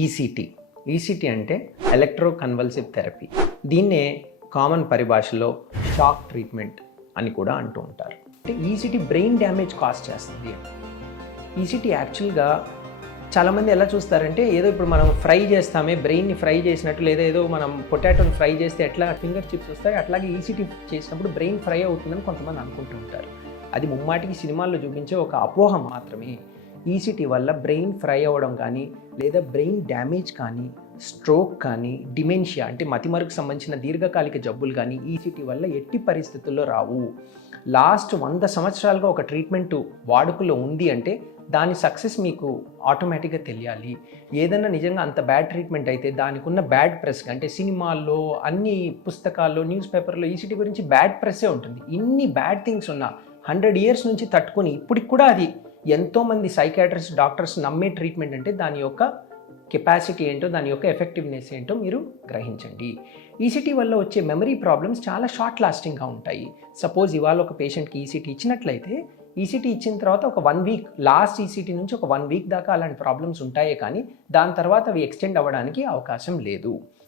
ECT ECT అంటే electro convulsive therapy దీన్నే common పరిభాషలో షాక్ ట్రీట్మెంట్ అని కూడా అంటూ ఉంటారు. అంటే ఈసీటీ బ్రెయిన్ డ్యామేజ్ కాజ్ చేస్తుంది. ఈసీటీ యాక్చువల్గా చాలామంది ఎలా చూస్తారంటే ఏదో ఇప్పుడు మనం ఫ్రై చేస్తామే బ్రెయిన్ని ఫ్రై చేసినట్టు లేదా ఏదో మనం పొటాటోని ఫ్రై చేస్తే ఎట్లా ఫింగర్ చిప్స్ వస్తాయి అట్లాగే ఈసీటీ చేసినప్పుడు బ్రెయిన్ ఫ్రై అవుతుందని కొంతమంది అనుకుంటూ ఉంటారు. అది ముమ్మాటికి సినిమాల్లో చూపించే ఒక అపోహ మాత్రమే. ఈసీటీ వల్ల బ్రెయిన్ ఫ్రై అవ్వడం కానీ లేదా బ్రెయిన్ డ్యామేజ్ కానీ స్ట్రోక్ కానీ డిమెన్షియా అంటే మతిమరుకు సంబంధించిన దీర్ఘకాలిక జబ్బులు కానీ ఈసీటీ వల్ల ఎట్టి పరిస్థితుల్లో రావు. లాస్ట్ వంద సంవత్సరాలుగా ఒక ట్రీట్మెంట్ వాడుకలో ఉంది అంటే దాని సక్సెస్ మీకు ఆటోమేటిక్గా తెలియాలి. ఏదైనా నిజంగా అంత బ్యాడ్ ట్రీట్మెంట్ అయితే దానికి ఉన్న బ్యాడ్ ప్రెస్ అంటే సినిమాల్లో అన్ని పుస్తకాల్లో న్యూస్ పేపర్లో ఈసీటీ గురించి బ్యాడ్ ప్రెస్సే ఉంటుంది. ఇన్ని బ్యాడ్ థింగ్స్ ఉన్నా హండ్రెడ్ ఇయర్స్ నుంచి తట్టుకొని ఇప్పటికి కూడా అది ఎంతోమంది సైకాట్రిస్ట్ డాక్టర్స్ నమ్మే ట్రీట్మెంట్ అంటే దాని యొక్క కెపాసిటీ ఏంటో దాని యొక్క ఎఫెక్టివ్నెస్ ఏంటో మీరు గ్రహించండి. ఈసీటీ వల్ల వచ్చే మెమరీ ప్రాబ్లమ్స్ చాలా షార్ట్ లాస్టింగ్గా ఉంటాయి. సపోజ్ ఇవాళ ఒక పేషెంట్కి ఈసీటీ ఇచ్చినట్లయితే ఈసీటీ ఇచ్చిన తర్వాత ఒక వన్ వీక్ లాస్ట్ ఈసీటీ నుంచి ఒక వన్ వీక్ దాకా అలాంటి ప్రాబ్లమ్స్ ఉంటాయే కానీ దాని తర్వాత అవి ఎక్స్టెండ్ అవ్వడానికి అవకాశం లేదు.